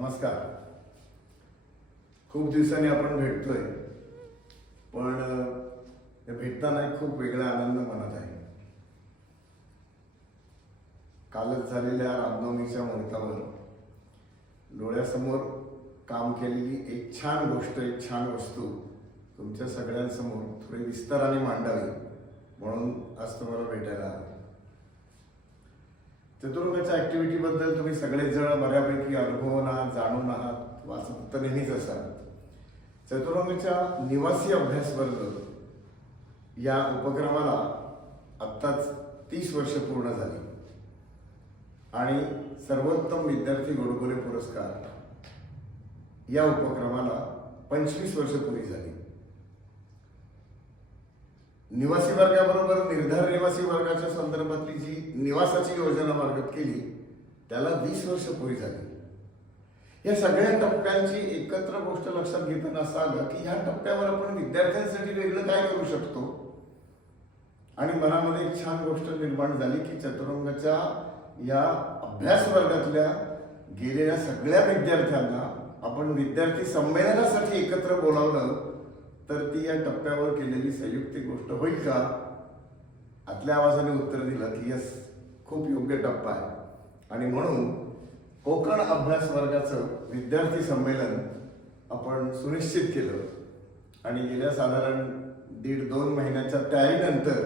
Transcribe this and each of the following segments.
नमस्कार. खूप दिवसांनी आपण भेटतोय, पण भेटताना एक खूप वेगळा आनंद मनात आहे. कालच झालेल्या रामनवमीच्या मुहूर्तावर डोळ्यासमोर काम केलेली एक छान गोष्ट, एक छान वस्तू तुमच्या सगळ्यांसमोर थोडी विस्ताराने मांडावी म्हणून आज तुम्हाला भेटायला आलो. चतुरंगाच्या ऍक्टिव्हिटी बद्दल तुम्ही सगळेच जण बऱ्यापैकी अनुभवून आहात, जाणून आहात, वाचत तर नेहमीच असाल. चतुरंगाच्या निवासी अभ्यास वर्ग या उपक्रमाला आत्ताच 30 वर्ष पूर्ण झाली आणि सर्वोत्तम विद्यार्थी गोडबोले पुरस्कार या उपक्रमाला 25 वर्ष पूरी झाली. निवासी वर्गाबरोबर निर्धार निवासी वर्गाच्या संदर्भातली जी निवासाची योजना मार्गत केली त्याला 20 वर्ष पूरी झाली. या सगळ्या टप्प्यांची एकत्र गोष्ट लक्षात घेताना असं आलं की ह्या टप्प्यावर आपण विद्यार्थ्यांसाठी वेगळं काय करू शकतो. आणि मनामध्ये एक छान गोष्ट निर्माण झाली की चतुरंगाच्या या अभ्यास वर्गातल्या गेलेल्या सगळ्या विद्यार्थ्यांना आपण विद्यार्थी संमेलनासाठी एकत्र बोलावलं तर ती या टप्प्यावर केलेली संयुक्तिक गोष्ट होईल का. आतल्या आवाजाने उत्तर दिलं की यस, खूप योग्य टप्पा आहे. आणि म्हणून कोकण अभ्यास वर्गाचं विद्यार्थी संमेलन आपण सुनिश्चित केलं आणि गेल्या साधारण 1.5-2 महिन्याच्या तयारीनंतर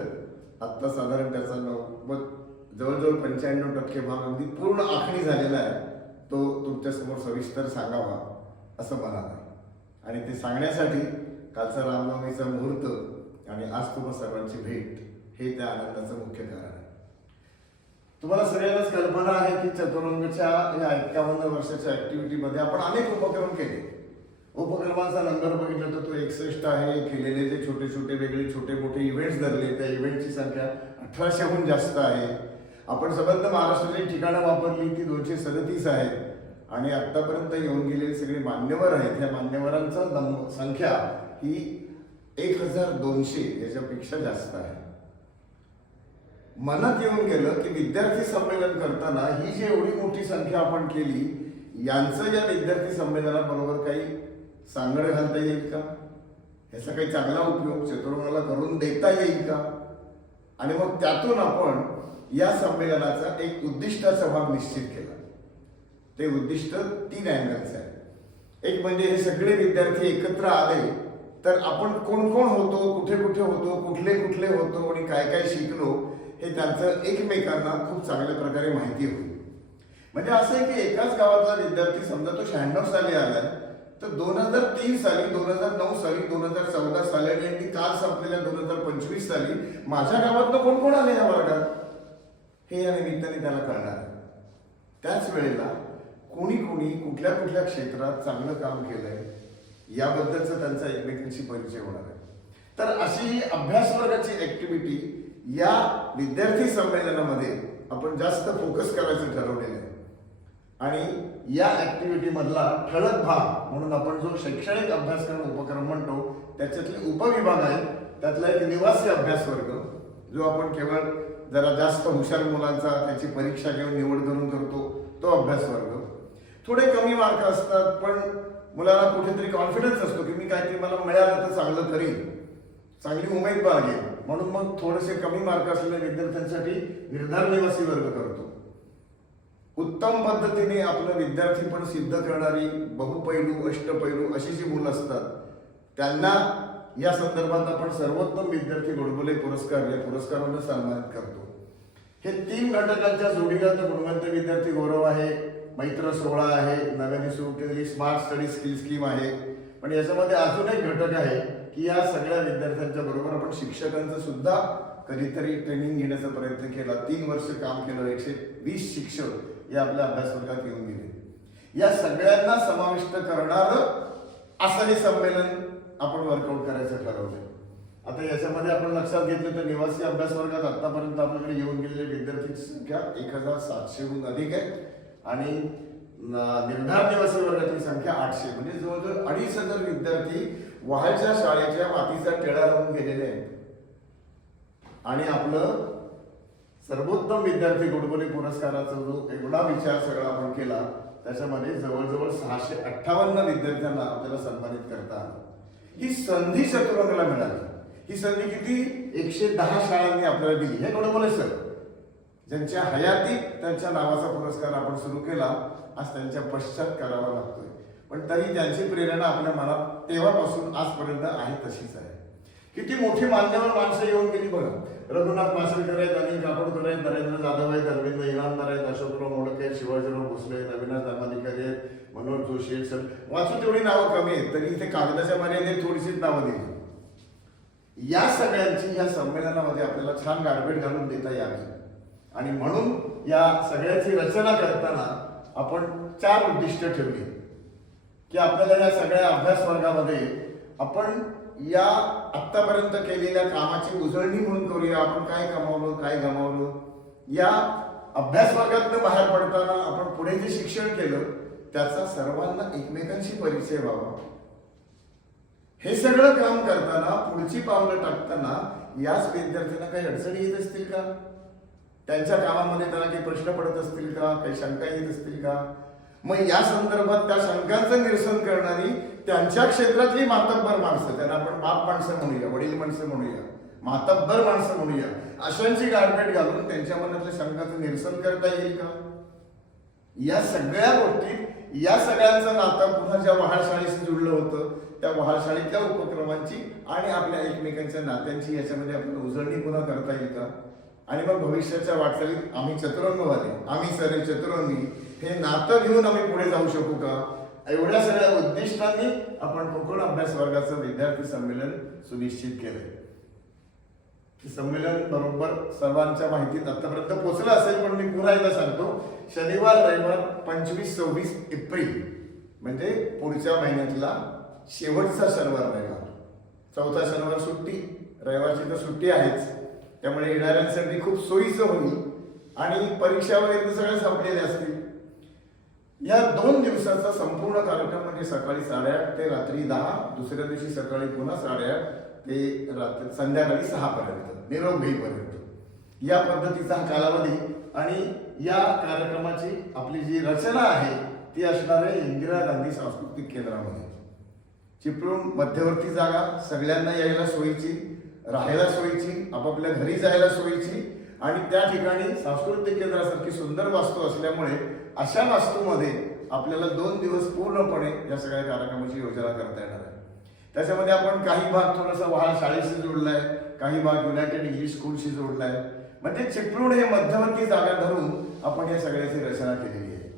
आत्ता साधारण त्याचा जवळजवळ 95% भाग अगदी पूर्ण आखणी झालेला आहे. तो तुमच्यासमोर सविस्तर सांगावा असं मला आहे. आणि ते सांगण्यासाठी कालचा रामनवमीचा मुहूर्त आणि आज तुम्हा सर्वांची भेट हे त्या आनंदाचं मुख्य कारण आहे. तुम्हाला सगळ्यांनाच कल्पना आहे की चतुरंगाच्या या 51 वर्षाच्या ऍक्टिव्हिटीमध्ये आपण अनेक उपक्रम केले. उपक्रमांचा नंबर बघितला तर तो 61 आहे. केलेले जे छोटे छोटे वेगळे छोटे मोठे इव्हेंट्स धरले त्या इव्हेंटची संख्या 1800हून जास्त आहे. आपण संबंध महाराष्ट्राची ठिकाणं वापरली ती 237 आहेत. आणि आतापर्यंत येऊन गेलेले सगळे मान्यवर आहेत. ह्या मान्यवरांचा संख्या ही 1200 याच्यापेक्षा जास्त आहे. मनात येऊन गेलं की विद्यार्थी संमेलन करताना ही जी एवढी मोठी संख्या आपण केली यांचं या विद्यार्थी संमेलनाबरोबर काही सांगड घालता येईल का, याचा काही चांगला उपयोग चतुरंगाला करून देता येईल का. आणि मग त्यातून आपण या संमेलनाचा एक उद्दिष्टाचा भाग निश्चित केला. ते उद्दिष्ट 3 अँगल्स आहे. एक म्हणजे हे सगळे विद्यार्थी एकत्र आले तर आपण कोण कोण होतो, कुठे कुठे होतो, कुठले कुठले होतो आणि काय काय शिकलो हे त्यांचं एकमेकांना खूप चांगल्या प्रकारे माहिती होईल. म्हणजे असं आहे की एकाच गावातला विद्यार्थी समजा तो 96 साली आलाय तर 2003 साली, 2009 साली, 2014 साली आणि काल संपलेल्या 2025 साली माझ्या गावातनं कोण कोण आले या वर्गात हे या निमित्ताने त्याला कळणार आहे. त्याच वेळेला कोणी कोणी कुठल्या कुठल्या क्षेत्रात चांगलं काम केलंय याबद्दलचा त्यांचा एकमेकांशी परिचय होणार आहे. तर अशी अभ्यास वर्गाची ऍक्टिव्हिटी या विद्यार्थी संमेलनामध्ये आपण जास्त फोकस करायचं ठरवलेलं आहे. आणि या ऍक्टिव्हिटी मधला ठळक भाग म्हणून आपण जो शैक्षणिक अभ्यासक्रम उपक्रम म्हणतो त्याच्यातले उपविभाग आहेत. त्यातला एक निवासी अभ्यास वर्ग जो आपण केवळ जरा जास्त हुशार मुलांचा त्याची परीक्षा घेऊन निवड करून करतो तो अभ्यास वर्ग. थोडे कमी मार्क असतात पण मुलाला कुठेतरी कॉन्फिडन्स असतो की मी काहीतरी मला मिळालं तर चांगलं करीन, चांगली उमेद बाळगेल, म्हणून मग थोडेसे कमी मार्क असलेल्या विद्यार्थ्यांसाठी निर्धार निवासी वर्ग करतो. उत्तम पद्धतीने आपलं विद्यार्थीपण सिद्ध करणारी बहुपैलू अष्टपैलू अशी जी मुलं असतात त्यांना या संदर्भात आपण सर्वोत्तम विद्यार्थी गोडबोले पुरस्कार या पुरस्काराने सन्मानित करतो. हे 3 घटकांच्या जोडीला तर गुणवंत विद्यार्थी गौरव आहे, मैत्र सोहळा आहे, नव्याने सुरू केलेली स्मार्ट स्टडी स्किल स्कीम आहे. पण याच्यामध्ये अजून एक घटक आहे की या सगळ्या विद्यार्थ्यांच्या बरोबर आपण शिक्षकांचं सुद्धा कधीतरी ट्रेनिंग घेण्याचा प्रयत्न केला. 3 वर्ष काम केलं. 120 शिक्षक या आपल्या अभ्यास वर्गात येऊन गेले. या सगळ्यांना समाविष्ट करणारं असं हे संमेलन आपण वर्कआउट करायचं ठरवलंय. आता याच्यामध्ये आपण लक्षात घेतलं तर निवासी अभ्यास वर्गात आतापर्यंत आपल्याकडे येऊन गेलेल्या विद्यार्थ्यांची संख्या 1700हून अधिक आहे आणि निर्धार निवासी वर्गाची संख्या 800 म्हणजे जवळजवळ 2500 विद्यार्थी वहालच्या शाळेच्या मातीचा टेळा लावून गेलेले आहेत. आणि आपलं सर्वोत्तम विद्यार्थी गोडबोले पुरस्काराचा जो एवढा विचार सगळा आपण केला त्याच्यामध्ये जवळजवळ 658 विद्यार्थ्यांना आपल्याला सन्मानित करता आलं. ही संधी चतुरंगला मिळाली. ही संधी किती 110 शाळांनी आपल्याला दिली. हे थोडं बोलायचं, ज्यांच्या हयातीत त्यांच्या नावाचा पुरस्कार आपण सुरू केला, आज त्यांच्या पश्चात करावा लागतोय, पण तरी त्यांची प्रेरणा आपल्या मनात तेव्हापासून आजपर्यंत आहे तशीच आहे. किती मोठी मान्यवर माणसं येऊन गेली बघा. रघुनाथ माशेलकर आहेत, अनिल काकोडकर आहेत, नरेंद्र जाधव आहेत, अरविंद इनामदार आहेत, अशोकराव मोडके आहेत, शिवाजीराव भोसले आहेत, अविनाश दामानिकर आहेत, मनोज जोशी आहेत. सर वाचू तेवढी नावं कमी आहेत, तरी इथे कागदाच्या मर्यादेत थोडीशीच नावं दिली. या सगळ्यांची या संमेलनामध्ये आपल्याला छान गारबेट घालून देता यावी, आणि म्हणून या सगळ्याची रचना करताना आपण 4 उद्दिष्ट ठेवली की आपल्याला या सगळ्या अभ्यास वर्गामध्ये आपण या आत्तापर्यंत केलेल्या कामाची उजळणी म्हणून करूया. आपण काय कमावलं, काय गमावलं. या अभ्यास वर्गातनं बाहेर पडताना आपण पुढे जे शिक्षण केलं त्याचा सर्वांना एकमेकांशी परिचय व्हावा. हे सगळं काम करताना, पुढची पावलं टाकताना याच विद्यार्थ्यांना काही अडचणी येत असतील का, त्यांच्या कामामध्ये त्यांना काही प्रश्न पडत असतील का, काही शंका येत असतील का. मग या संदर्भात त्या शंकांचं निरसन करणारी त्यांच्या क्षेत्रातली मातब्बर माणसं, त्यांना आपण बाप माणसं म्हणूया, वडील माणसं म्हणूया, मातब्बर माणसं म्हणूया, अशांची गारपेट घालून त्यांच्या मनातल्या शंकांचं निरसन करता येईल का. या सगळ्या गोष्टीत या सगळ्यांचं नातं पुन्हा ज्या वहाळशाळेशी जुळलं होतं त्या वहाळशाळेतल्या उपक्रमांची आणि आपल्या एकमेकांच्या नात्यांची याच्यामध्ये आपल्याला उजळणी पुन्हा करता येईल का. आणि मग भविष्याच्या वाटचालीत आम्ही चतुरंगवाले, आम्ही सगळे चतुरंगी हे नातं घेऊन आम्ही पुढे जाऊ शकू का. एवढ्या सगळ्या उद्दिष्टांनी आपण कोकण अभ्यास वर्गाचं विद्यार्थी संमेलन सुनिश्चित केलंय. संमेलन बरोबर सर्वांच्या माहितीत आतापर्यंत पोहोचलं असेल, पण मी पुन्हा एकदा सांगतो. शनिवार रविवार 25-26 एप्रिल म्हणजे पुढच्या महिन्यातला शेवटचा शनिवार रविवार. चौथा शनिवार सुट्टी, रविवारची तर सुट्टी आहेच, त्यामुळे येणाऱ्यांसाठी खूप सोयीचं होईल आणि परीक्षा वगैरे तर सगळ्या संपलेल्या असतील. या 2 दिवसाचा संपूर्ण कार्यक्रम म्हणजे सकाळी 8:30 ते रात्री 10, दुसऱ्या दिवशी सकाळी पुन्हा 8:30 ते रात्री संध्याकाळी 6 पर्यंत, निरोप घेईपर्यंत या पद्धतीचा हा कालावधी. आणि या कार्यक्रमाची आपली जी रचना आहे ती असणार आहे इंदिरा गांधी सांस्कृतिक केंद्रामध्ये. चिपळूण मध्यवर्ती जागा, सगळ्यांना यायला सोयीची, राहायला सोयीची, आपापल्या घरी जायला सोयीची, आणि त्या ठिकाणी सांस्कृतिक केंद्रासारखी सुंदर वास्तू असल्यामुळे अशा वास्तूमध्ये आपल्याला 2 दिवस पूर्णपणे या सगळ्या कार्यक्रमाची योजना करता येणार आहे. त्याच्यामध्ये आपण काही भाग थोडासा वहाळ शाळेशी जोडलाय, काही भाग युनायटेड इंग्लिश स्कूलशी जोडलाय. म्हणजे चिपळूण हे मध्यवर्ती जागा धरून आपण या सगळ्याची रचना केलेली आहे.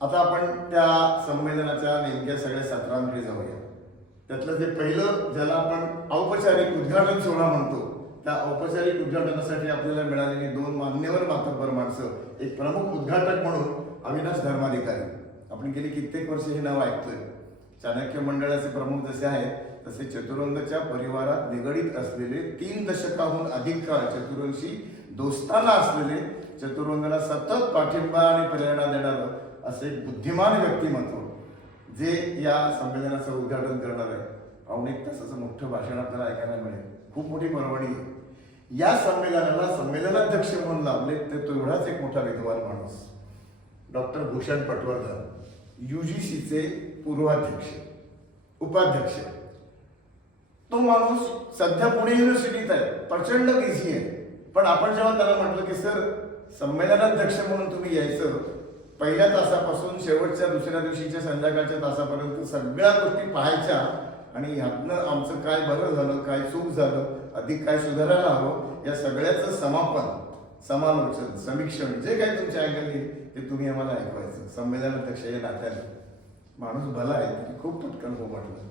आता आपण त्या संमेलनाच्या नेमक्या सगळ्या सत्रांकडे जाऊया. त्यातलं जे पहिलं, ज्याला आपण औपचारिक उद्घाटन सोहळा म्हणतो, त्या औपचारिक उद्घाटनासाठी आपल्याला मिळालेली 2 मान्यवर मातब्बर माणसं. एक प्रमुख उद्घाटक म्हणून अविनाश धर्माधिकारी, आपण गेली कित्येक वर्ष हे नाव ऐकतोय. चाणक्य मंडळाचे प्रमुख जसे आहेत तसे चतुरंगच्या परिवारात निगडीत असलेले 3 दशकाहून अधिक काळ चतुरंगशी दोस्ताना असलेले, चतुरंगला सतत पाठिंबा आणि प्रेरणा देणारं असे बुद्धिमान व्यक्तिमत्व जे या संमेलनाचं उद्घाटन करणार आहे. पावणे 1 तासाचं मोठं भाषण आपल्याला ऐकायला मिळेल. खूप मोठी पर्वणी आहे. या संमेलनाला संमेलनाध्यक्ष म्हणून लाभले ते तेवढाच एक मोठा विद्वान माणूस, डॉक्टर भूषण पटवर्धन, UGCचे पूर्वाध्यक्ष, उपाध्यक्ष. तो माणूस सध्या पुणे युनिव्हर्सिटीत आहे, प्रचंड बिझी आहे. पण आपण जेव्हा त्याला म्हटलं की सर संमेलनाध्यक्ष म्हणून तुम्ही यायचं, पहिल्या तासापासून शेवटच्या दुसऱ्या दिवशीच्या संध्याकाळच्या तासापर्यंत सगळ्या गोष्टी पाहायच्या आणि ह्यातनं आमचं काय बरं झालं, काय चूक झालं, अधिक काय सुधारायला हवं, या सगळ्याचं समापन, समालोचन, समीक्षण जे काही तुमच्या अँगलनी ते तुम्ही आम्हाला ऐकवायचं. संमेलनाध्यक्ष या नात्याने माणूस भला आहे, खूप पटकन हो म्हटलं.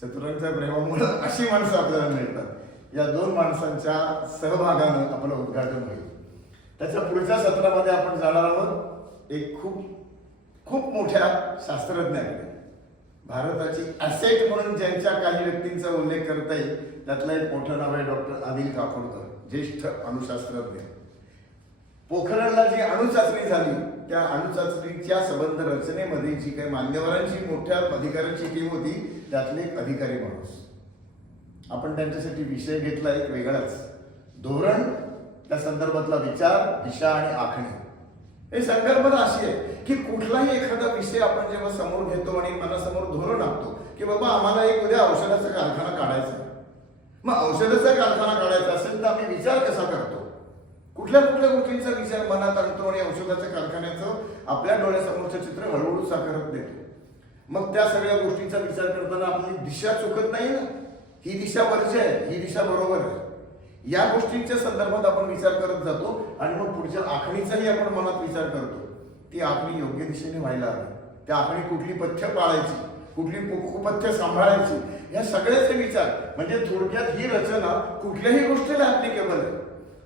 चतुरंगच्या प्रेमामुळे अशी माणसं आपल्याला मिळतात. या 2 माणसांच्या सहभागानं आपलं उद्घाटन होईल. त्याच्या पुढच्या सत्रामध्ये आपण जाणार आहोत एक खूप मोठ्या शास्त्रज्ञाकडे. भारताची ॲसेट म्हणून ज्यांच्या काही व्यक्तींचा उल्लेख करता येईल त्यातलं एक मोठं नाव आहे डॉक्टर अनिल काकोडकर, ज्येष्ठ अणुशास्त्रज्ञ. पोखरणला जी अणुचाचणी झाली त्या अणुचाचणीच्या संबंध रचनेमध्ये जी काही मान्यवरांची, मोठ्या अधिकाऱ्यांची टीम होती त्यातले एक अधिकारी माणूस. आपण त्यांच्यासाठी विषय घेतला एक वेगळाच, धोरण, त्या संदर्भातला विचार, दिशा आणि आखणी. ही संकल्पना अशी आहे की कुठलाही एखादा विषय आपण जेव्हा समोर घेतो आणि मनासमोर धोरण आखतो की बाबा आम्हाला एक उद्या औषधाचा कारखाना काढायचा आहे. मग औषधाचा कारखाना काढायचा असेल तर आम्ही विचार कसा करतो, कुठल्या कुठल्या गोष्टींचा विचार मनात आणतो आणि औषधाच्या कारखान्याचं आपल्या डोळ्यासमोरचं चित्र हळूहळू साकारत देतो. मग त्या सगळ्या गोष्टींचा विचार करताना आपली दिशा चुकत नाही ना, ही दिशा वर्ज्य आहे, ही दिशा बरोबर आहे. या गोष्टींच्या संदर्भात आपण विचार करत जातो आणि मग पुढच्या आखणीचाही आपण मनात विचार करतो. ती आखणी योग्य दिशेने व्हायला हवी. त्या आखणी कुठली पथ्य पाळायची, कुठली कुपथ्य सांभाळायची, या सगळ्याचे विचार. म्हणजे थोडक्यात ही रचना कुठल्याही गोष्टीला ऍप्लिकेबल आहे.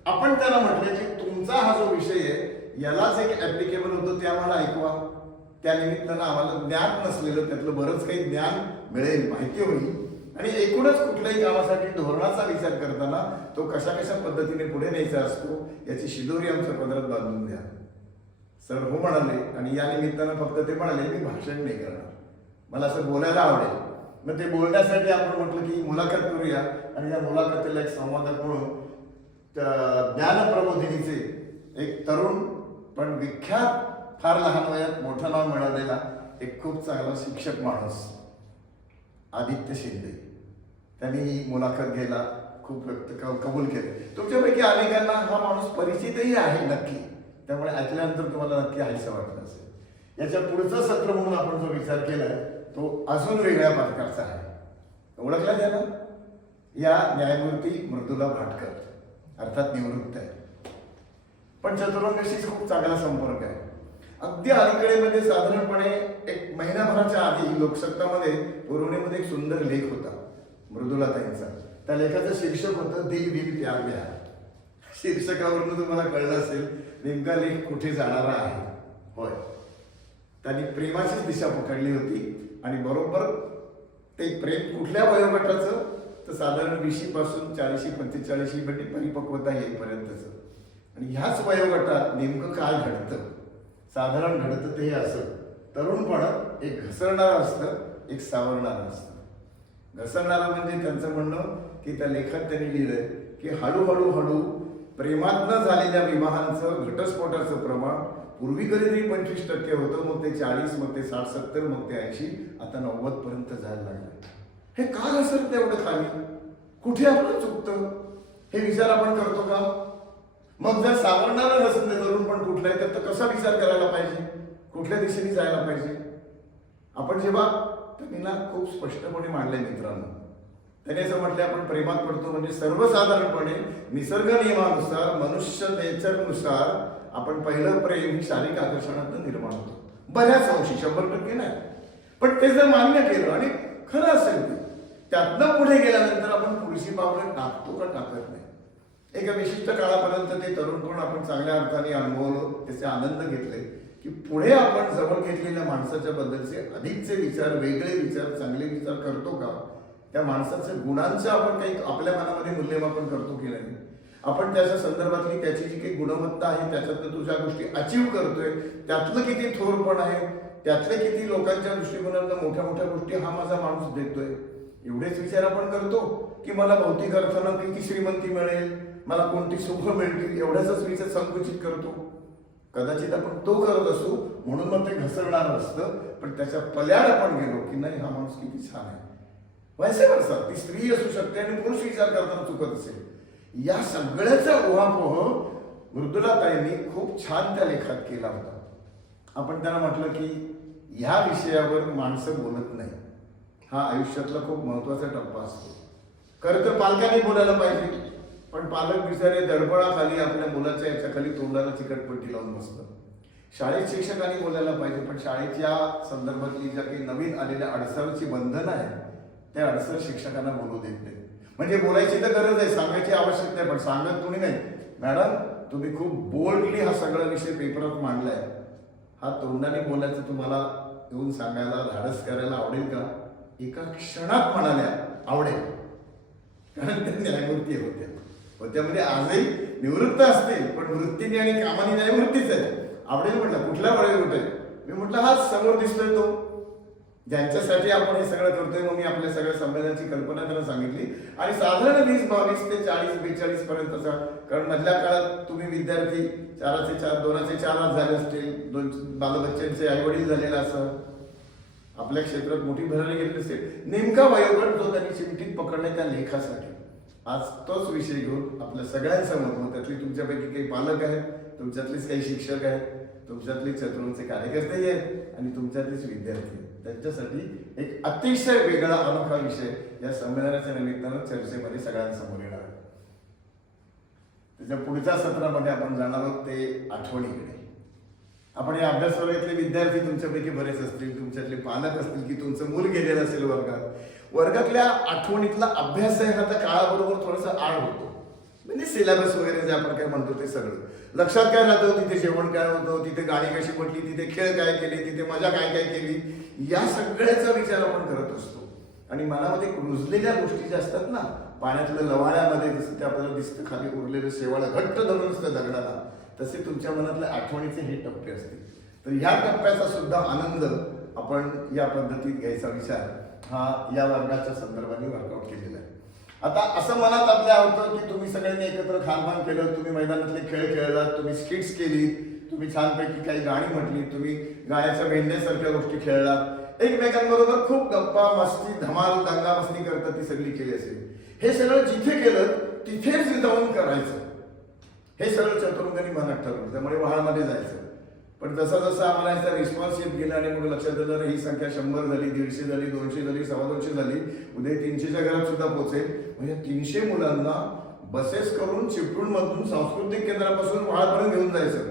आपण त्याला म्हटलं की तुमचा हा जो विषय आहे यालाच एक ऍप्लिकेबल होतो ते आम्हाला ऐकवा. त्या निमित्तानं आम्हाला ज्ञान नसलेलं त्यातलं बरंच काही ज्ञान मिळेल, माहिती होईल. आणि एकूणच कुठल्याही कामासाठी धोरणाचा विचार करताना तो कशा कशा पद्धतीने पुढे न्यायचा असतो याची शिदोरी आमच्या पदरात बांधून द्या. सर हो म्हणाले आणि या निमित्तानं फक्त ते म्हणाले मी भाषण नाही करणार, मला असं बोलायला आवडेल. मग ते बोलण्यासाठी आपण म्हटलं की मुलाखत करूया आणि या मुलाखतीला एक संवादक म्हणून ज्ञानप्रबोधिनीचे एक तरुण पण विख्यात, फार लहान वयात मोठं नाव मिळालेला एक खूप चांगला शिक्षक माणूस आदित्य शिंदे, त्यांनी ही मुलाखत घ्यायला खूप कबूल केले. तुमच्यापैकी अनेकांना हा माणूस परिचितही आहे नक्की, त्यामुळे ऐकल्यानंतर तुम्हाला नक्की हायचं वाटलं असेल. याच्या पुढचं सत्र म्हणून आपण जो विचार केलाय तो अजून वेगळ्या प्रकारचा आहे. ओळखला त्याला या न्यायमूर्ती मृदुला भाटकर, अर्थात निवृत्त आहे, पण चतुरंगाशीच खूप चांगला संपर्क आहे. अगदी अलीकडे मध्ये साधारणपणे एक महिनाभराच्या आधी लोकसत्तामध्ये पुरवणीमध्ये एक सुंदर लेख होता मृदुलाताईंचा. त्या लेखाचं शीर्षक होतं दिल दिल प्यार प्यार. शीर्षकावरून तुम्हाला कळलं असेल नेमका लेख कुठे जाणारा आहे. होय, त्यांनी प्रेमाचीच दिशा पकडली होती आणि बरोबर ते प्रेम कुठल्या वयोगटाचं तर साधारण 20 पासून 40-45 म्हणजे परिपक्वता येईपर्यंतच. आणि ह्याच वयोगटात नेमकं काय घडतं, साधारण घडतं ते असं तरुणपणात एक घसरणारं असतं, एक सावरणारं असतं. घसरणारं म्हणजे त्यांचं म्हणणं की त्या लेखात त्यांनी लिहिलंय की हळूहळू प्रेमातनं झालेल्या विवाहांचं घटस्फोटाचं प्रमाण पूर्वी कधीतरी 25% होतं, मग ते 40, मग ते 60-70, मग ते 80, आता 90 पर्यंत जायला लागलं. हे का घसरतं एवढं खाली, कुठे आपलं चुकतं हे विचार आपण करतो का? मग जर सावरणारा नसेल तरुण पण कुठला आहे तर कसा विचार करायला पाहिजे, कुठल्या दिशेने जायला पाहिजे. आपण जेव्हा त्यांनी ना खूप स्पष्टपणे मांडलंय मित्रांनो, त्याने असं म्हटलंय आपण प्रेमात पडतो म्हणजे सर्वसाधारणपणे निसर्ग नियमानुसार, मनुष्य नेचरनुसार आपण पहिलं प्रेम ही शारीरिक आकर्षणातून निर्माण होतो, बऱ्याच अंशी, 100% नाही. पण ते जर मान्य केलं आणि खरं असेल ते, त्यातनं पुढे गेल्यानंतर आपण पुढची पावलं टाकतो का टाकत नाही. एका विशिष्ट काळापर्यंत ते तरुणपण आपण चांगल्या अर्थाने अनुभवलं, त्याचे आनंद घेतले की पुढे आपण जवळ घेतलेल्या माणसाच्या बद्दलचे अधिकचे विचार, वेगळे विचार, चांगले विचार करतो का? त्या माणसाच्या गुणांचं आपण काही आपल्या मनामध्ये मूल्यमापन करतो की नाही? आपण त्याच्या संदर्भातली त्याची जी काही गुणवत्ता आहे त्याच्यातनं तुझ्या गोष्टी अचीव्ह करतोय, त्यातलं किती थोरपण आहे, त्यातले किती लोकांच्या दृष्टिकोनातून मोठ्या मोठ्या गोष्टी हा माझा माणूस देतोय, एवढेच विचार आपण करतो की मला भौतिक अर्थानं किती श्रीमंती मिळेल, मला कोणती सुख मिळतील, एवढ्याच विचार संकुचित करतो. कदाचित आपण तो करत असू म्हणून मग ते घसरणार असतं, पण त्याच्या पल्याड आपण गेलो की नाही हा माणूस किती छान आहे. वैसे वर्षात ती स्त्री असू शकते आणि पुरुष विचार करताना चुकत असेल. या सगळ्याचा उहापोह मृदुलाताईंनी खूप छान त्या लेखात केला होता. आपण त्यांना म्हटलं की ह्या विषयावर माणसं बोलत नाही, हा आयुष्यातला खूप महत्वाचा टप्पा असतो. खरं तर पालकांनी बोलायला पाहिजे, पण पालक बिचारे दडपणाखाली आपल्या मुलाच्या याच्याखाली तोंडाला चिकटपट्टी लावून बसतात. शाळेत शिक्षकांनी बोलायला पाहिजे, पण शाळेच्या संदर्भातली ज्या काही नवीन आलेल्या अडसरची बंधनं आहेत त्या अडसर शिक्षकांना बोलू देत नाही. म्हणजे बोलायची तर गरज आहे, सांगायची आवश्यक नाही, पण सांगत कोणी नाही. मॅडम तुम्ही खूप बोल्डली हा सगळा विषय पेपरात मांडलाय, हा तोंडाने बोलायचं तुम्हाला येऊन सांगायला, धाडस करायला आवडेल का? एका क्षणात म्हणाल्या आवडेल, कारण त्या न्यायमूर्ती होत्या म्हणजे आजही निवृत्त असतील पण वृत्तीने आणि कामाने न्यायमूर्तीच आहे. आवडेल म्हटलं कुठल्या वळी कुठे? मी म्हटलं हाच समोर दिसतोय तो. ज्यांच्यासाठी आपण हे सगळं करतोय. मग मी आपल्या सगळ्या संमेलनाची कल्पना त्यांना सांगितली आणि साधारण 20-22 ते 40-42 पर्यंतचा, कारण मधल्या काळात तुम्ही विद्यार्थी 4चे 4 2चे 4 झाले असतील, 2 बालबच्चांचे आई वडील झालेला असं आपल्या क्षेत्रात मोठी भरारी घेतली असेल. नेमका वयोगट जो त्यांनी चिमटीत पकडलाय त्या लेखासाठी आज तोच विषय घेऊन आपल्या सगळ्यांसमोर, मग त्यातली तुमच्यापैकी काही पालक आहेत, तुमच्यातलेच काही शिक्षक आहेत, तुमच्यातले चतुर्वेदचे कार्यकर्ते आहेत आणि तुमच्यातलेच विद्यार्थी आहेत, त्यांच्यासाठी एक अतिशय वेगळा अनोखा विषय या संमेलनाच्या निमित्तानं चर्चेमध्ये सगळ्यांसमोर येणार आहे. त्याच्या पुढच्या सत्रामध्ये आपण जाणार आहोत ते आठवणीकडे. आपण या अभ्यास वर्गातले विद्यार्थी तुमच्यापैकी बरेच असतील, तुमच्यातले पालक असतील की तुमचं मूल गेलेलं असेल वर्गात. वर्गातल्या आठवणीतला अभ्यास आहे हा त्या काळाबरोबर थोडासा आड होतो, म्हणजे सिलेबस वगैरे जे आपण काय म्हणतो ते सगळं लक्षात काय राहतं, तिथे जेवण काय होतं, तिथे गाणी कशी म्हटली, तिथे खेळ काय केले, तिथे मजा काय काय केली, या सगळ्याचा विचार आपण करत असतो. आणि मनामध्ये रुजलेल्या गोष्टी ज्या असतात ना, पाण्यातल्या लवाळ्यामध्ये दिसतं, ते आपल्याला दिसतं खाली उरलेलं शेवाळं घट्ट धरून असतं दगडाला, तसे तुमच्या मनातल्या आठवणीचे हे टप्पे असतील. तर ह्या टप्प्याचा सुद्धा आनंद आपण या पद्धतीत घ्यायचा विचार हा या वर्गाच्या संदर्भाने वर्कआउट केलेला आहे. आता असं मनात आपल्या होतं की तुम्ही सगळ्यांनी एकत्र खानपान केलं, तुम्ही मैदानातले खेळ खेळलात, तुम्ही स्किट्स केली, तुम्ही छानपैकी काही गाणी म्हटली, तुम्ही गाण्याच्या भेंड्यासारख्या गोष्टी खेळलात, एकमेकांबरोबर खूप गप्पा मस्ती धमाल दंगा मस्ती करतात ती सगळी केली असेल. हे सगळं जिथे केलं तिथेच जाऊन करायचं, हे सगळं चतुर्मुखांनी मनात ठरवलं. त्यामुळे वहाळमध्ये जायचं. पण जसा जसा आम्हाला याचा रिस्पॉन्स येत गेला आणि मग लक्षात आलं ही संख्या 100 झाली, 150 झाली, 200 झाली, 250 झाली, उद्या 300च्या घरात सुद्धा पोहोचेल. म्हणजे 300 मुलांना बसेस करून चिपळूण मधून सांस्कृतिक केंद्रापासून वहाळपर्यंत घेऊन जायचं,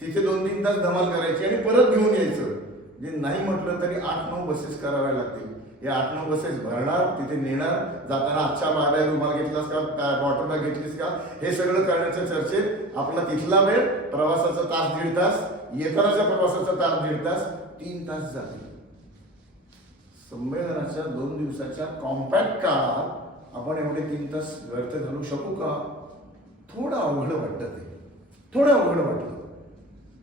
तिथे 2-3 तास धमाल करायची आणि परत घेऊन यायचं. जे नाही म्हटलं तरी 8-9 बसेस कराव्या लागतील. या 8-9 बसेस भरणार, तिथे नेणार, जाताना आजच्या बाब्या रुमाल घेतलास का, वॉटर बॅग घेतलीस का, हे सगळं करण्याच्या चर्चेत आपला तिथला वेळ प्रवासाचा तास 1.5 तास, येतानाच्या प्रवासाचा तास 1.5 तास, 3 तास झाले. संमेलनाच्या 2 दिवसाच्या कॉम्पॅक्ट काळात आपण एवढे 3 तास व्यर्थ घालू शकू का? थोडं अवघड वाटतं ते, थोडं अवघड वाटलं.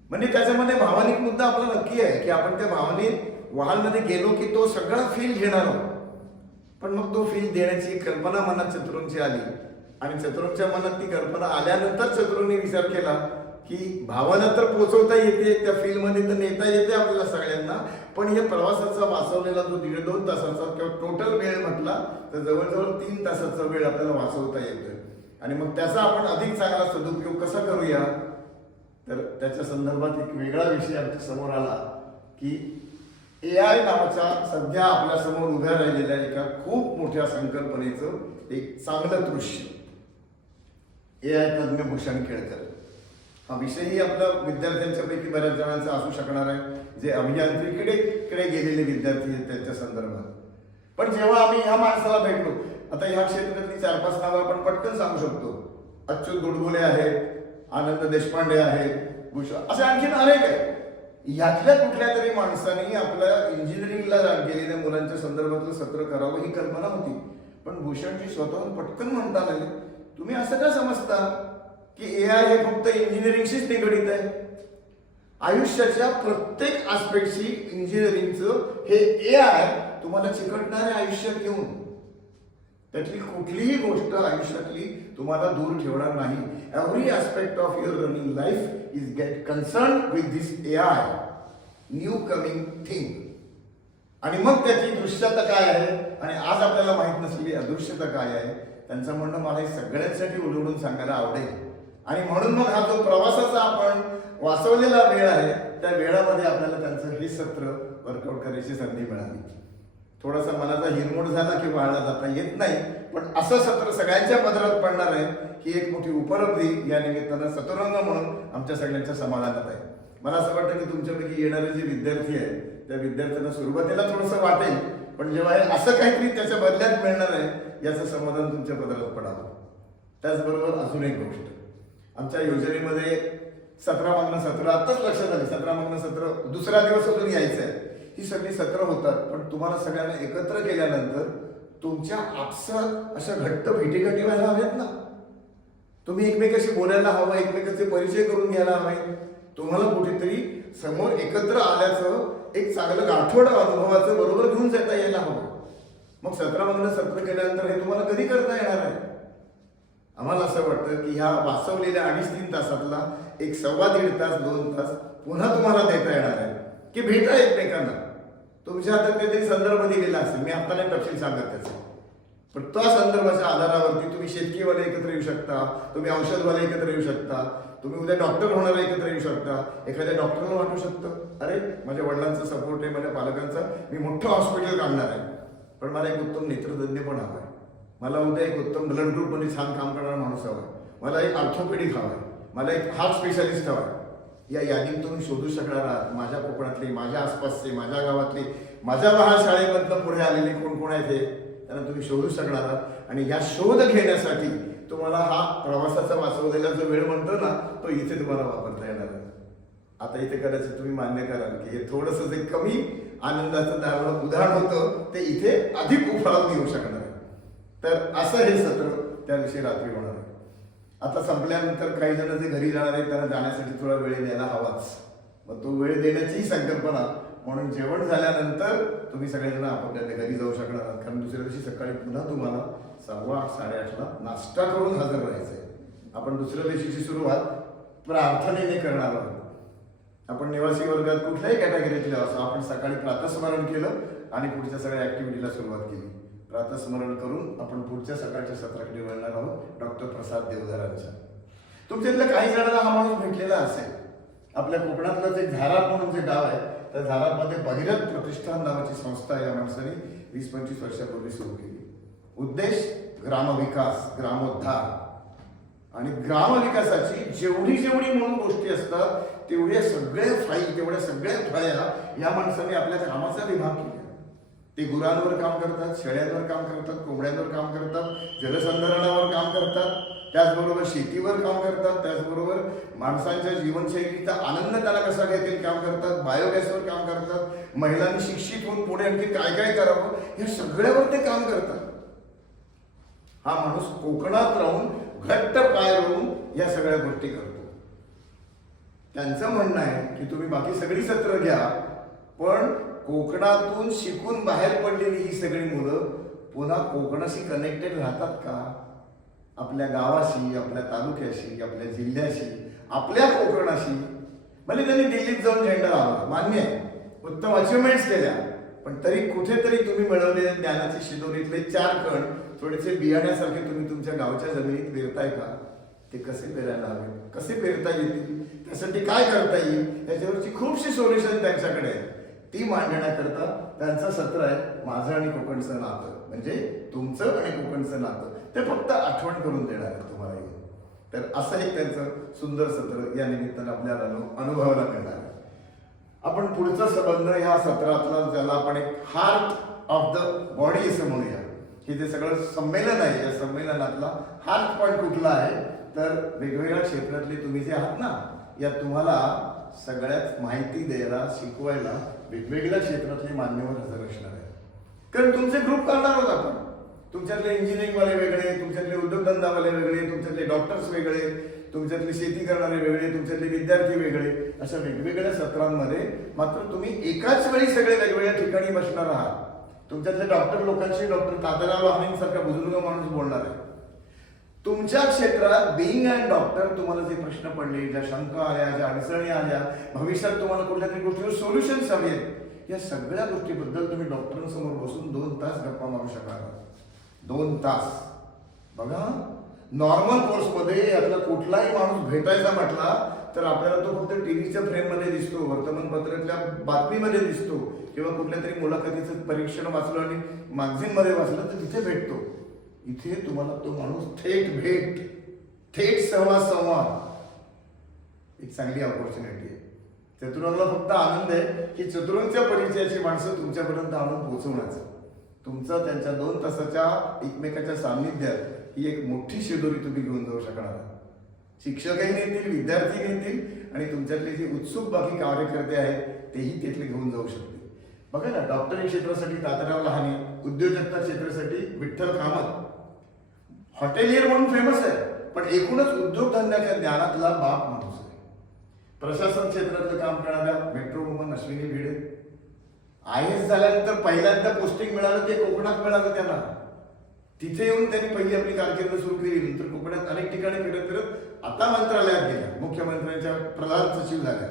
म्हणजे त्याच्यामध्ये भावनिक मुद्दा आपला नक्की आहे की आपण त्या भावनिक वहालमध्ये गेलो की तो सगळा फील घेणार आहोत. पण मग तो फील देण्याची कल्पना मनात चतुरूंची आली आणि चतुरूंच्या मनात ती कल्पना आल्यानंतर चतुरूंनी विचार केला की भावना तर पोहोचवता येते, त्या फील्डमध्ये तर नेता येते आपल्याला सगळ्यांना, पण हे प्रवासाचा वाचवलेला जो 1.5-2 तासाचा किंवा टोटल वेळ म्हटला तर जवळजवळ 3 तासाचा वेळ आपल्याला वाचवता येतोय. आणि मग त्याचा आपण अधिक चांगला सदुपयोग कसा करूया, तर त्याच्या संदर्भात एक वेगळा विषय आमच्या समोर आला की AI नावाच्या सध्या आपल्या समोर उभ्या राहिलेल्या एका खूप मोठ्या संकल्पनेचं एक चांगलं दृश्य. AI तज्ञ भूषण केळकर हा विषयही आपल्या विद्यार्थ्यांच्या पैकी बऱ्याच जणांचा असू शकणार आहे, जे अभियांत्रिकीकडे गेलेले विद्यार्थी आहेत त्यांच्या संदर्भात. पण जेव्हा आम्ही ह्या माणसाला भेटलो, आता ह्या क्षेत्रातली 4-5 नावं आपण पटकन सांगू शकतो. अच्युत गुडगुले आहेत, आनंद देशपांडे आहेत, भूषण, असे आणखीन अनेक आहेत. ह्यातल्या कुठल्या तरी माणसाने आपल्या इंजिनिअरिंगला गेलेल्या मुलांच्या संदर्भातलं सत्र करावं ही कल्पना होती. पण भूषणजी स्वतःहून पटकन म्हणता आले, तुम्ही असं का समजता की AI हे फक्त इंजिनिअरिंगशीच निगडीत आहे? आयुष्याच्या प्रत्येक आस्पेक्टशी इंजिनिअरिंगचं हे AI तुम्हाला चिकटणार आहे आयुष्यात येऊन. त्यातली कुठलीही गोष्ट आयुष्यातली तुम्हाला दूर ठेवणार नाही. Every aspect of your running life is get concern with this AI new coming thing. आणि मग त्याची दृश्यता काय आहे आणि आज आपल्याला माहित नसलेली अदृश्यता काय आहे, त्यांचं म्हणणं मला हे सगळ्यांसाठी उलगडून सांगायला आवडेल. आणि म्हणून मग हा जो प्रवासाचा आपण वाचवलेला वेळ आहे, त्या वेळामध्ये आपल्याला त्यांचं हे सत्र वर्कआउट करायची संधी मिळाली. थोडासा मनाचा हिरमोड झाला की वाळला जाता येत नाही, पण असं सत्र सगळ्यांच्या पदरात पडणार आहे ही एक मोठी उपलब्धी या निमित्तानं चतुरंग म्हणून आमच्या सगळ्यांच्या समाधानात आहे. मला असं वाटतं की तुमच्यापैकी येणारे जे विद्यार्थी आहेत त्या विद्यार्थ्यांना सुरुवातीला थोडंसं वाटेल, पण जेव्हा हे असं काहीतरी त्याच्या बदल्यात मिळणार आहे याचं समाधान तुमच्या पदरात पडावं. त्याचबरोबर अजून एक गोष्ट, आमच्या योजनेमध्ये 17 सत्र आत्ताच लक्षात आले, 17 सत्र दुसरा दिवस अजून यायचं आहे. ही सगळी सत्र होतात, पण तुम्हाला सगळ्यांना एकत्र केल्यानंतर तुमच्या आपसात अशा घट्ट भेटीगाठी व्हायला हव्यात ना. तुम्ही एकमेकाशी बोलायला हवं, एकमेकाचे परिचय करून घ्यायला हवे. तुम्हाला कुठेतरी समोर एकत्र आल्याचं एक चांगलं गाठोड अनुभवाचं बरोबर घेऊन जाता यायला हवं. मग सत्रामधलं सत्र केल्यानंतर हे तुम्हाला कधी करता येणार आहे? आम्हाला असं वाटतं की ह्या वाचवलेल्या 2.5-3 तासातला एक 1.25 तास 2 तास पुन्हा तुम्हाला देता येणार आहे की भेटा एकमेकांना. तुमच्या हातात काहीतरी संदर्भ दिलेला असेल, मी आता नाही तपशील सांगत त्याचा, पण त्या संदर्भाच्या आधारावरती तुम्ही शेतकीवाले एकत्र येऊ शकता, तुम्ही औषधवाले एकत्र येऊ शकता, तुम्ही उद्या डॉक्टर होणारे एकत्र येऊ शकता. एखाद्या डॉक्टरला वाटू शकतं, अरे माझ्या वडिलांचा सपोर्ट आहे, माझ्या पालकांचा, मी मोठं हॉस्पिटल काढणार आहे, पण मला एक उत्तम नेत्रतज्ञ पण हवा आहे, मला उद्या एक उत्तम ब्लड ग्रुपमध्ये छान काम करणारा माणूस हवा आहे, मला एक ऑर्थोपेडिक हवा आहे, मला एक हार्ट स्पेशालिस्ट हवा आहे. या यादीत तुम्ही शोधू शकणार आहात माझ्या कोकणातले, माझ्या आसपासचे, माझ्या गावातले, माझ्या महाशाळेमधनं पुढे आलेले कोण कोण आहेत हे त्यांना तुम्ही शोधू शकणार आहात. आणि या शोध घेण्यासाठी तुम्हाला हा प्रवासाचा वाचवलेला जो वेळ म्हणतो ना, तो इथे तुम्हाला वापरता येणार आहे. आता इथे कदाचित तुम्ही मान्य कराल की हे थोडंसं जे कमी आनंदाचं उदाहरण होतं ते इथे अधिक उफाळून येऊ शकणार आहे. तर असं हे सत्र त्या दिवशी रात्री होणार आहे. आता संपल्यानंतर काही जण जे घरी जाणार आहेत त्यांना जाण्यासाठी थोडा वेळ द्यायला हवाच. मग तो वेळ देण्याची संकल्पना म्हणून जेवण झाल्यानंतर तुम्ही सगळेजण आपापल्या घरी जाऊ शकणार आहात. कारण दुसऱ्या दिवशी सकाळी पुन्हा तुम्हाला 8:15-8:30ला नाश्ता करून हजर राहायचंय. आपण दुसऱ्या दिवशीची सुरुवात प्रार्थनेने करणार आहोत. आपण निवासी वर्गात कुठल्याही कॅटेगरीतले असो, आपण सकाळी प्रातस्मरण केलं आणि पुढच्या सगळ्या ऍक्टिव्हिटीला सुरुवात केली. प्रातस्मरण करून आपण पुढच्या सकाळच्या सत्राकडे वळणार आहोत डॉक्टर प्रसाद देवधरांच्या. तुमच्यातल्या काही जणांना हा माणूस भेटलेला असेल. आपल्या कोकणातलं जे झाराप म्हणून जे गाव आहे त्या झारापमध्ये भगीरथ प्रतिष्ठान नावाची संस्था या माणसाने 20-25 वर्षापूर्वी सुरू केली. उद्देश ग्रामविकास, ग्रामोद्धार आणि ग्रामविकासाची जेवढी म्हणून गोष्टी असतात तेवढ्या सगळ्या फळ्या या माणसाने आपल्या कामाचा विभाग केला. ते गुरांवर काम करतात, शेळ्यांवर काम करतात, कोंबड्यांवर काम करतात, जलसंधारणावर काम करतात, त्याचबरोबर शेतीवर काम करतात, त्याचबरोबर माणसांच्या जीवनशैलीचा आनंद त्याला कसा घेता येईल काम करतात, बायोगॅसवर काम करतात, महिलांनी शिक्षित होऊन पुढे आणखी काय काय करावं या सगळ्यावर ते काम करतात. हा माणूस कोकणात राहून घट्ट पाय रोवून या सगळ्या गोष्टी करतो. त्यांचं म्हणणं आहे की तुम्ही बाकी सगळी सत्र घ्या, पण कोकणातून शिकून बाहेर पडलेली ही सगळी मुलं पुन्हा कोकणाशी कनेक्टेड राहतात का? आपल्या गावाशी, आपल्या तालुक्याशी, आपल्या जिल्ह्याशी, आपल्या कोकणाशी. म्हणजे त्यांनी दिल्लीत जाऊन झेंडा लावला, मान्य आहे, उत्तम अचिव्हमेंट्स केल्या, पण तरी कुठेतरी तुम्ही मिळवलेल्या ज्ञानाचे शिदोरीतले 4 कण थोडेसे बियाण्यासारखे तुम्ही तुमच्या गावच्या जमिनीत पेरताय का? ते कसे पेरायला हवे, कसे पेरता येतील, त्यासाठी काय करता येईल याच्यावरची खूपशी सोल्युशन त्यांच्याकडे आहे. ती मांडण्याकरता त्यांचं सत्र आहे माझं आणि कोकणचं नातं, म्हणजे तुमचं आणि कोकणचं नातं. ते फक्त आठवण करून देणार आहे तुम्हाला. तर असं एक त्यांचं सुंदर सत्र या निमित्तानं आपल्याला अनुभवायला मिळणार आहे. आपण पुढचा संबंध ह्या सत्रातला ज्याला आपण एक हार्ट ऑफ द बॉडी असं म्हणूया, हे जे सगळं संमेलन आहे या संमेलनातला हार्ट पॉइंट कुठला आहे तर वेगवेगळ्या क्षेत्रातले तुम्ही जे आहात ना, या तुम्हाला सगळ्यात माहिती द्यायला, शिकवायला वेगवेगळ्या क्षेत्रातले मान्यवर हजर असणार आहे. कारण तुमचे ग्रुप करणार आहोत आपण. तुमच्यातले इंजिनिअरिंगवाले वेगळे, तुमच्यातले उद्योगधंदावाले वेगळे, तुमच्यातले डॉक्टर्स वेगळे, तुमच्यातले शेती करणारे वेगळे, तुमच्यातले विद्यार्थी वेगळे, अशा वेगवेगळ्या सत्रांमध्ये मात्र तुम्ही एकाच वेळी सगळे वेगवेगळ्या ठिकाणी बसणार आहात. तुमच्यातले डॉक्टर लोकांशी डॉक्टर तात्याराव लहानेंसारखा बुजुर्ग माणूस बोलणार आहे. तुमच्या क्षेत्रात बिईंग अँड डॉक्टर तुम्हाला जे प्रश्न पडले, ज्या शंका आल्या, ज्या अडचणी आल्या, भविष्यात तुम्हाला कुठल्या तरी गोष्टीवर सोल्युशन्स हवेत, या सगळ्या गोष्टीबद्दल तुम्ही डॉक्टरांसमोर बसून 2 तास गप्पा मारू शकणार. 2 तास. बघा, नॉर्मल कोर्समध्ये यातला कुठलाही माणूस भेटायचा म्हटला तर आपल्याला तो फक्त टीव्हीच्या फ्रेममध्ये दिसतो, वर्तमानपत्रातल्या बातमीमध्ये दिसतो, किंवा कुठल्या तरी मुलाखतीचं परीक्षण वाचलं आणि मॅगझिनमध्ये वाचलं तर तिथे भेटतो. इथे तुम्हाला तो माणूस थेट भेट, थेट संवाद, एक चांगली ऑपॉर्च्युनिटी आहे. चतुरांना फक्त आनंद आहे की चतुरांच्या परिचयाची माणसं तुमच्यापर्यंत आणून पोहोचवण्याचं. तुमचं त्यांच्या 2 तासाच्या एकमेकाच्या सान्निध्यात ही एक मोठी शिदोरी तुम्ही घेऊन जाऊ शकणार. शिक्षकही नेतील, विद्यार्थी नेतील आणि तुमच्यातले जे उत्सुक बाकी कार्यकर्ते आहेत तेही तिथले घेऊन जाऊ शकतील. बघा ना, डॉक्टरी क्षेत्रासाठी तात्याराव लहाने, उद्योजकता क्षेत्रासाठी विठ्ठल कामत, हॉटेलियर म्हणून फेमस आहे, पण एकूणच उद्योगधंद्याच्या ज्ञानातला बाप माणूस आहे. प्रशासन क्षेत्रातलं काम करणाऱ्या metro woman Ashwini Bhide, IAS झाल्यानंतर पहिल्यांदा पोस्टिंग मिळालं ते कोकणात मिळालं त्यांना. तिथे येऊन त्यांनी पहिली आपली कारकीर्द सुरू केली. नंतर कोकणात अनेक ठिकाणी फिरत फिरत आता मंत्रालयात गेल्या, मुख्यमंत्र्यांच्या प्रधान सचिव झाल्या.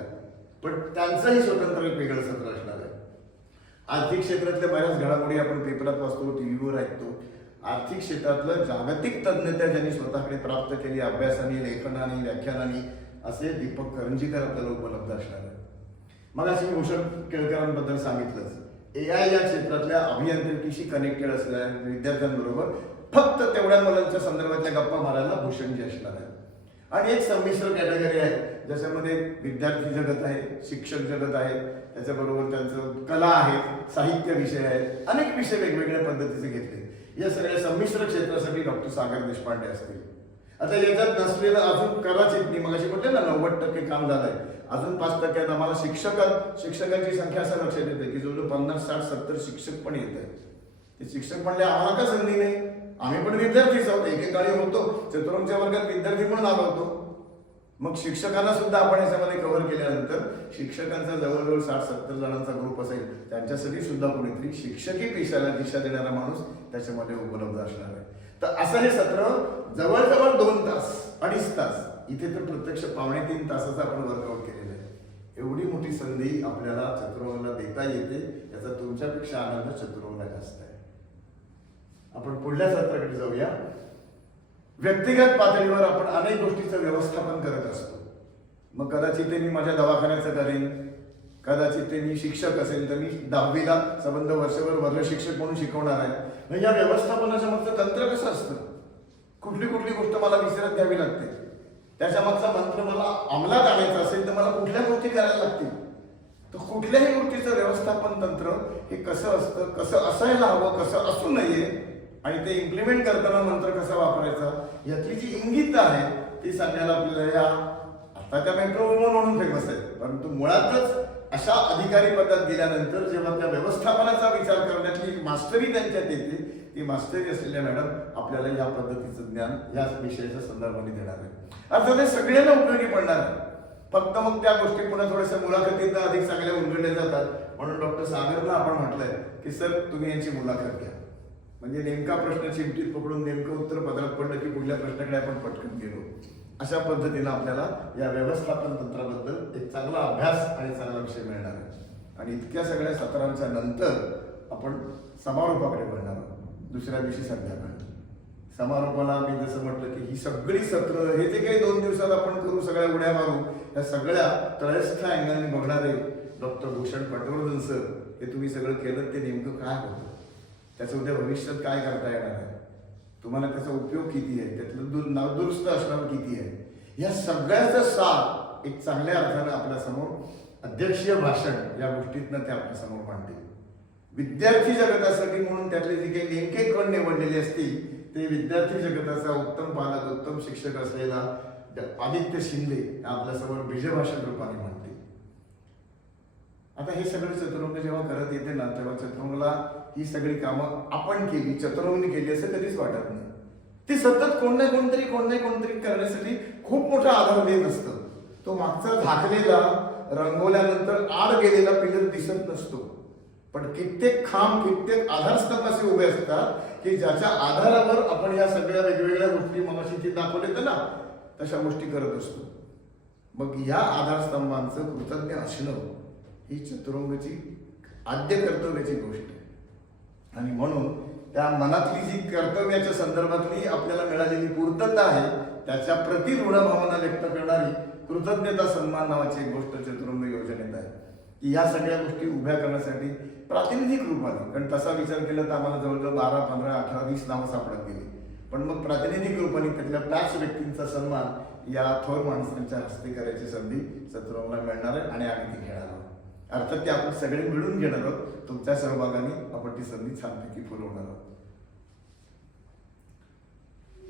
पण त्यांचंही स्वतंत्र एक वेगळं सत्र असणार आहे. आर्थिक क्षेत्रातल्या बऱ्याच घडामोडी आपण पेपरात वाचतो, टीव्हीवर ऐकतो. आर्थिक क्षेत्रातलं जागतिक तज्ञता ज्यांनी स्वतःकडे प्राप्त केली अभ्यासाने, लेखनाने, व्याख्यानाने, असे दीपक करंजीकर आपल्याला उपलब्ध असणार आहे. मग अशी भूषण केळकरांबद्दल सांगितलंच. AI या क्षेत्रातल्या अभियांत्रिकीशी कनेक्टेड असलेल्या विद्यार्थ्यांबरोबर फक्त तेवढ्या मुलांच्या संदर्भातल्या गप्पा मारायला भूषणजी असणार आहे. आणि एक संमिश्र कॅटेगरी आहे ज्याच्यामध्ये विद्यार्थी जगत आहे, शिक्षक जगत आहे, त्याच्याबरोबर त्यांचं कला आहे, साहित्य विषय आहेत, अनेक विषय वेगवेगळ्या पद्धतीचे घेतले. या सगळ्या संमिश्र क्षेत्रासाठी डॉक्टर सागर देशपांडे असतील. आता याच्यात नसलेलं अजून कदाचित मी मगाशी म्हटलं ना 90% काम झालंय, अजून 5% आम्हाला शिक्षकांची संख्या असं लक्षात येते की जवळजवळ 50, 60, 70 शिक्षक पण येत आहेत. ते शिक्षक म्हणले आम्हाला का संधी नाही, आम्ही पण विद्यार्थीच आहोत, एकेकाळी होतो चतुरंगच्या वर्गात विद्यार्थी म्हणून आलो होतो. मग शिक्षकांना सुद्धा आपण याच्यामध्ये कव्हर केल्यानंतर शिक्षकांचा जवळजवळ 60-70 जणांचा ग्रुप असेल, त्यांच्यासाठी सुद्धा कोणीतरी शिक्षकी पेशाला दिशा देणारा माणूस त्याच्यामध्ये उपलब्ध असणार आहे. तर असं हे सत्र जवळजवळ 2 तास, 2.5 तास, इथे तर प्रत्यक्ष 2.5-3 तासाचं आपण वर्कआउट केलेलं आहे. एवढी मोठी संधी आपल्याला चतुरंगला देता येते, याचा तुमच्यापेक्षा आनंद चतुरंगला जास्त आहे. आपण पुढल्या सत्राकडे जाऊया. व्यक्तिगत पातळीवर आपण अनेक गोष्टीचं व्यवस्थापन करत असतो. मग कदाचित ते मी माझ्या दवाखान्याचं करेन, कदाचित ते मी शिक्षक असेल तर मी 10वीला संबंध वर्षभर वर्ग शिक्षक म्हणून शिकवणार आहे. म्हणजे या व्यवस्थापनाच्या मागचं तंत्र कसं असतं, कुठली गोष्ट मला विसरत घ्यावी लागते, त्याच्या मागचा मंत्र मला अंमलात आणायचा असेल तर मला कुठल्या गोष्टी करायला लागतील. तर कुठल्याही गोष्टीचं व्यवस्थापन तंत्र हे कसं असतं, कसं असायला हवं, कसं असू नये, आणि ते इम्प्लिमेंट करताना मंत्र कसा वापरायचा, यातली जी इंगित आहे ती सांगायला आपल्याला या आता त्या मेट्रो वुमन म्हणून फेमस आहे, परंतु मुळातच अशा अधिकारी पदात गेल्यानंतर जेव्हा त्या व्यवस्थापनाचा विचार करण्यातली एक मास्टरी त्यांच्यात येते, ती मास्टरी असलेल्या मॅडम आपल्याला या पद्धतीचं ज्ञान या विषयाच्या संदर्भाने देणार आहे. अर्थात हे सगळ्यांना उपयोगी पडणार आहे. फक्त मग त्या गोष्टी पुन्हा थोड्याशा मुलाखतींना अधिक चांगल्या उलगडल्या जातात. म्हणून डॉक्टर सागरला आपण म्हटलंय की सर तुम्ही यांची मुलाखत घ्या, म्हणजे नेमका प्रश्न चिमटीत पकडून नेमकं उत्तर पदरात पडलं की पुढल्या प्रश्नाकडे आपण पटकन गेलो. अशा पद्धतीनं आपल्याला या व्यवस्थापन तंत्राबद्दल एक चांगला अभ्यास आणि चांगला विषय मिळणार आहे. आणि इतक्या सगळ्या सत्रांच्या नंतर आपण समारोपाकडे वळणार आहोत दुसऱ्या दिवशी संध्याकाळी. समारोपाला मी जसं म्हटलं की ही सगळी सत्र हे जे काही 2 दिवसात आपण करू, सगळ्या उड्या मारू, या सगळ्या तळस्थ अँगलने बघणारे डॉक्टर भूषण पटवर्धन सर, हे तुम्ही सगळं केलं ते नेमकं काय होतं, त्याचं उद्या भविष्यात काय करता येणार आहे, तुम्हाला त्याचा उपयोग किती आहे, त्यातलं नादुरुस्त असणार किती आहे, या सगळ्याचा सार एक चांगल्या अर्थानं आपल्यासमोर अध्यक्षीय भाषण या गोष्टीतनं ते आपल्यासमोर मांडतील. विद्यार्थी जगतासाठी म्हणून त्यातले जे काही नेमके कण निवडलेले असतील ते विद्यार्थी जगताचा उत्तम पालक, उत्तम शिक्षक असलेला आदित्य शिंदे आपल्यासमोर बीजभाषण रूपाने मांडतील. आता हे सगळं चतुरंग जेव्हा करत येते ना, तेव्हा चतुरंगला ही सगळी कामं आपण केली, चतुरंगने केली असं कधीच वाटत नाही. ती सतत कोण ना कोणतरी करण्यासाठी खूप मोठा आधार देत असतं. तो मागचा झाकलेला रंगवल्यानंतर आड गेलेला पिलर दिसत नसतो, पण कित्येक खांब, कित्येक आधारस्तंभ असे उभे असतात की ज्याच्या आधारावर आपण या सगळ्या वेगवेगळ्या गोष्टी मगाशी ती दाखवले ना तशा गोष्टी करत असतो. मग या आधारस्तंभांचं कृतज्ञ असणं ही चतुरंगची आद्य कर्तव्याची गोष्ट आहे. आणि म्हणून त्या मनातली जी कर्तव्याच्या संदर्भातली आपल्याला मिळालेली पूर्तता आहे त्याच्या प्रति ऋणभावना व्यक्त करणारी कृतज्ञता सन्मान नावाची एक गोष्ट चतुरंग योजनेत आहे की या सगळ्या गोष्टी उभ्या करण्यासाठी प्रातिनिधिक रूपाने, कारण तसा विचार केला तर आम्हाला जवळजवळ 12, 15, 18, 20 नावं सापडत गेली, पण मग प्रातिनिधिक रूपाने त्यातल्या 5 व्यक्तींचा सन्मान या थोर माणसांच्या हस्ते करायची संधी चतुरंगला मिळणार आहे आणि आम्ही ती घेणार आहोत. अर्थात ते आपण सगळे मिळून घेणार आहोत. तुमच्या सहभागाने आपण ती संधी छानपैकी फुलवणार आहोत.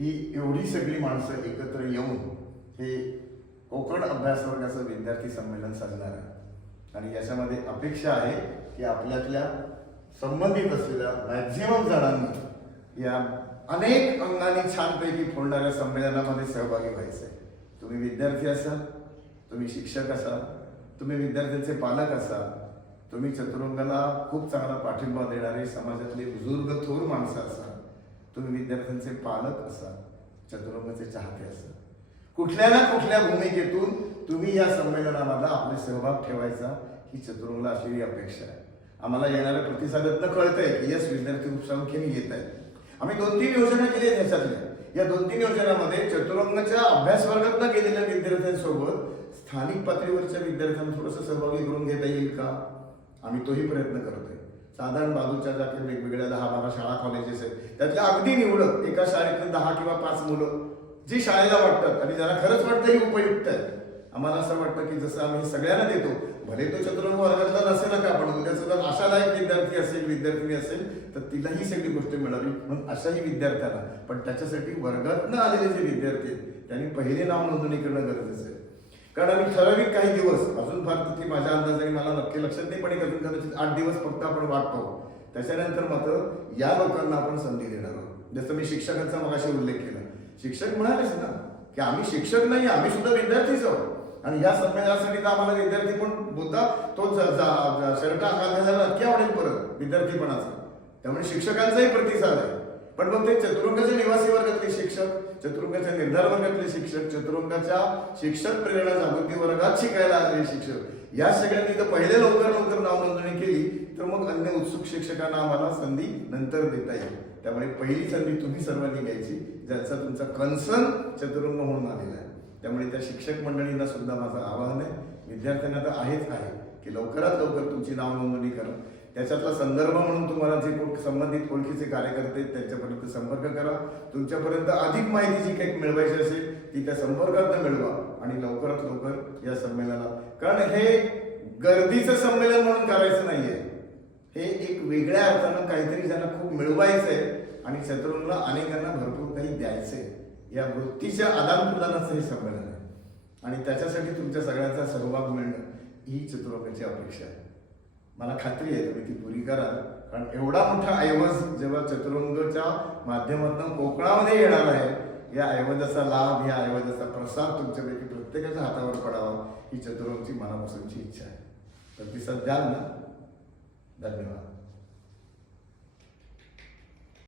ही एवढी सगळी माणसं एकत्र येऊन हे कोकण अभ्यास वर्गाचं विद्यार्थी संमेलन साधणार आहे. आणि याच्यामध्ये अपेक्षा आहे की आपल्यातल्या संबंधित असलेल्या मॅक्झिमम जणांनी या अनेक अंगाने छानपैकी फोडणाऱ्या संमेलनामध्ये सहभागी व्हायचं आहे. तुम्ही विद्यार्थी असाल, तुम्ही शिक्षक असाल, तुम्ही विद्यार्थ्यांचे पालक असाल, तुम्ही चतुरंगाला खूप चांगला पाठिंबा देणारे समाजातले बुजुर्ग थोर माणसं असाल, तुम्ही विद्यार्थ्यांचे पालक असाल, चतुरंगाचे चाहते असाल, कुठल्या ना कुठल्या भूमिकेतून तुम्ही या संमेलनाला आपले सहभाग ठेवायचा ही चतुरंगला अशी अपेक्षा आहे. आम्हाला येणाऱ्या प्रतिसादातनं कळतंय की यस, विद्यार्थी उपसंख्येने येत आहेत. आम्ही 2-3 योजना केल्या ह्याच्यातल्या. या 2-3 योजनांमध्ये चतुरंगाच्या अभ्यास वर्गातनं गेलेल्या विद्यार्थ्यांसोबत स्थानिक पातळीवरच्या विद्यार्थ्यांना थोडंसं सहभागी करून घेता येईल का, आम्ही तोही प्रयत्न करतोय. साधारण बाजूच्या जागी वेगवेगळ्या 10-12 शाळा कॉलेजेस आहेत, त्यातल्या अगदी निवडक एका शाळेतून 10 किंवा 5 मुलं जी शाळेला वाटतात आणि ज्यांना खरंच वाटतं ही उपयुक्त आहे. आम्हाला असं वाटतं की जसं आम्ही सगळ्यांना देतो, भले तो चतुरंग वर्गातला नसेल का, पण उद्या सुद्धा आशादायक विद्यार्थी असेल, विद्यार्थिनी असेल तर तिला ही सगळी गोष्ट मिळावी म्हणून अशाही विद्यार्थ्यांना, पण त्याच्यासाठी वर्गातनं आलेले जे विद्यार्थी आहेत त्यांनी पहिले नाव नोंदणी करणं गरजेचं आहे. कारण आम्ही ठराविक काही दिवस, अजून फार तिथे माझ्या अंदाजाने मला नक्की लक्षात नाही, पण एक अजून कदाचित 8 दिवस फक्त आपण वाट पाहू. त्याच्यानंतर मात्र या लोकांना आपण संधी देणार आहोत. जसं मी शिक्षकांचा मगाशी उल्लेख केला, शिक्षक म्हणालेच ना की आम्ही शिक्षक नाही, आम्ही सुद्धा विद्यार्थीच आहोत. आणि या संमेलनासाठी तर आम्हाला विद्यार्थी पण मुद्दा तो शर्ट अंगात घालायला नक्की आवडेल परत विद्यार्थीपणाचा. त्यामुळे शिक्षकांचाही प्रतिसाद आहे. पण मग ते चतुरंगाच्या निवासी वर्गातले शिक्षक, चतुरंगाच्या निर्धार वर्गातले शिक्षक, चतुरंगाच्या शिक्षक प्रेरणा जागृती वर्गात शिकायला आलेले शिक्षक, या सगळ्यांनी जर पहिले लवकर नाव नोंदणी केली तर मग अन्य उत्सुक शिक्षकांना आम्हाला संधी नंतर देता येईल. त्यामुळे पहिली संधी तुम्ही सर्वांनी घ्यायची, ज्याचा तुमचा कन्सर्न चतुरंग म्हणून आलेला आहे. त्यामुळे त्या शिक्षक मंडळींना सुद्धा माझं आवाहन आहे, विद्यार्थ्यांना तर आहेच आहे की लवकरात लवकर तुमची नाव नोंदणी करा. त्याच्यातला संदर्भ म्हणून तुम्हाला जे संबंधित ओळखीचे कार्यकर्ते आहेत त्यांच्यापर्यंत संपर्क करा. तुमच्यापर्यंत अधिक माहिती जी काही मिळवायची असेल ती त्या संपर्कात मिळवा आणि लवकरात लवकर या संमेलनात, कारण हे गर्दीचं संमेलन म्हणून करायचं नाहीये, हे एक वेगळ्या अर्थानं काहीतरी ज्यांना खूप मिळवायचंय आणि चतुरंगला अनेकांना भरपूर काही द्यायचंय, या वृत्तीच्या आदानप्रदानाचं हे संमेलन आहे. आणि त्याच्यासाठी तुमच्या सगळ्यांचा सहभाग मिळणं ही चतुरंगाची अपेक्षा आहे. मला खात्री आहे तुम्ही ती पुरी कराल, कारण एवढा मोठा ऐवज जेव्हा चतुरंगाच्या माध्यमातून कोकणामध्ये येणार आहे, या ऐवजाचा लाभ, या ऐवजाचा प्रसाद तुमच्यापैकी प्रत्येकाच्या हातावर पडावा ही चतुरंगची मनापासूनची इच्छा आहे. प्रतिसाद द्याल ना? धन्यवाद.